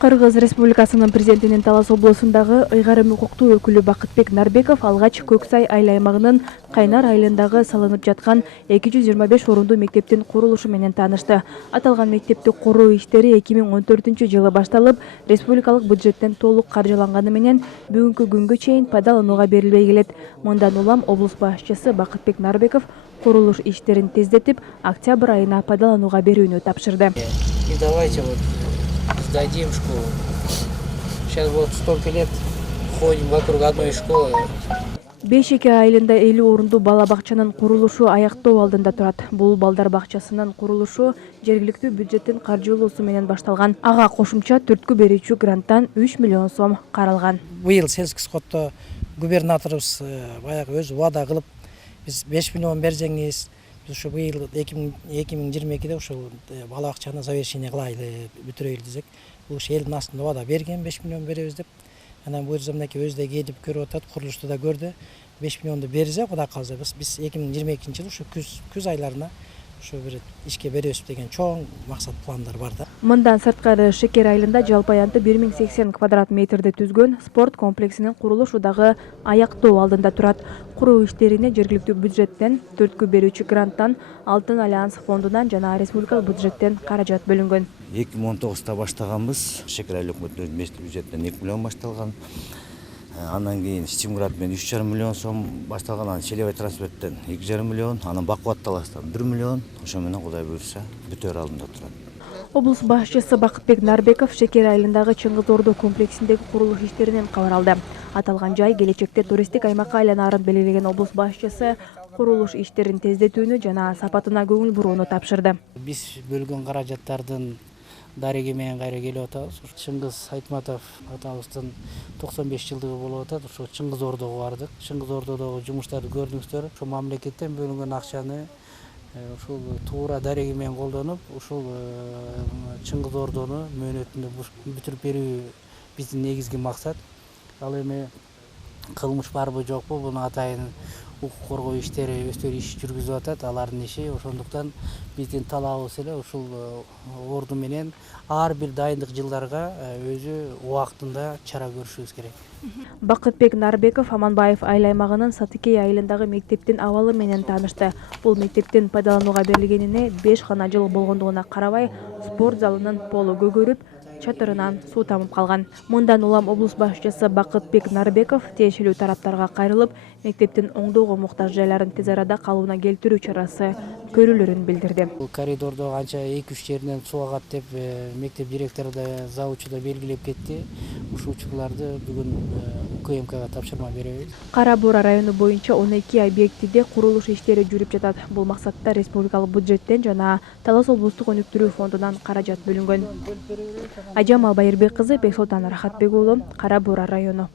Кыргыз Республикасынын президентинин Талас облусундагы ыйгарым укуктуу өкүлү Бакытбек Нарбеков алгач Көксай айыл аймагынын Кайнар айылындагы салынып жаткан 225 орундуу мектептин курулушу менен таанышты. Аталган мектепти куруу иштери 2014-жылы башталып, республикалык бюджеттен толук каржыланганы менен бүгүнкү күнгө чейин пайдаланууга берилбей келет. Мындан улам облус башчысы Бакытбек Нарбеков курулуш иштерин тездетип, октябрь айына пайдаланууга берүүнү тапшырды. И давайте вот сдадим школу. Сейчас вот столько лет ходим вокруг одной школы. Бешеке айылында 50 орундуу бала бакчанын курулушу аяктоо алдында турат. Бул балдар бакчасынын курулушу жергиликтүү бюджеттин каржылоосу менен башталган. Ага кошумча түрткү берүүчү гранттан 3 миллион сом каралган. Быйыл сельский скотто губернаторубуз баягы өзү убада кылып, биз 5 миллион берсеңиз, ушу быйыл 2022-де ушул бала бакчаны завершение кылайлы, бүтүрөйлү десек, бул элдин астында убада берген 5 миллион беребиз деп. Анан буюрса мынакей өзү да келип көрүп атат, курулушту да көрдү. 5 миллионду берсе, Кудай калса биз 2022-жылы ушу күз айларына ушу бир ишке беребиз деген чоң максат пландар бар да. Мындан сырткары Шекер айылында жалпы аянты 1080 квадрат метрди түзгөн спорт комплексинин курулушу дагы аяктоо алдында турат. Куруу иштерине жергиликтүү бюджеттен, түрткү берүүчү гранттан, Алтын альянс фондунан жана республикалык бюджеттен каражат бөлүнгөн. 2019-да баштаганбыз. Шекер айыл өкмөтүнүн бюджеттен 2 миллион башталган. Андан кийин Стимград менен 3,5 миллион сом башталган, анан Селевой трансферттен 2,5 миллион, анан Бакубат таластан 1 миллион, ошо менен Кудай буйрса бүтөр алдында турат. Облус башчысы Бакытбек Нарбеков Шекер айылындагы Чыңгыз Ордо комплексиндеги курулуш иштеринен кабар алды. Аталган жай келечекте туристтик аймакка айланаарын белгилеген облус башчысы курулуш иштерин тездетүүнү жана сапатына көңүл бурууну тапшырды. Биз бөлгөн каражаттардын дареги менен кайра келип атабыз. Чыңгыз Айтматов атабыздын 95 жылдыгы болуп атат. Ошо Чыңгыз Ордого бардык. Чыңгыз Ордодогу жумуштарды көрдүңүздөр. Ошо мамлекеттен бөлүнгөн акчаны ушул туура дареги менен колдонуп, ушул Чыңгыз Ордону мөөнөтүндө бүтүрүп берүү биздин негизги максат. Ал эми кылмыш барбы жокпу, буну атайын укук коргоо иштери өздөрү иш жүргүзүп атат, алардын иши. Ошондуктан биздин талабыбыз эле ушул орду менен ар бир дайындык жылдарга өзү убактында чара көрүшүбүз керек. Бакытбек Нарбеков Аманбаев айыл аймагынын Сатыкей айылындагы мектептин абалы менен таанышты. Бул мектептин пайдаланууга берилгенине 5 гана жыл болгондугуна карабай, спорт залынын полу көгөрүп, чатырынан суу тамып калган. Мындан улам облус башчысы Бакытбек Нарбеков тиешелүү тараптарга кайрылып, мектептин оңдоого муктаж жайларын тез арада калыбына келтирүү чарасы көрүлөрүн билдирди. Бул коридордо канча 2-3 жеринен суу агат деп мектеп директору да, завучу да белгилеп кетти. Ушул учурларды бүгүн УКМКга тапшырма беребиз. Кара Буура району боюнча 12 объектиде курулуш иштери жүрүп жатат. Бул максатта республикалык бюджеттен жана Талас облустук өнүктүрүү фондунан каражат бөлүнгөн. Ажам Албайырбек кызы, Бексултан Рахатбек уулу, Кара Буура району.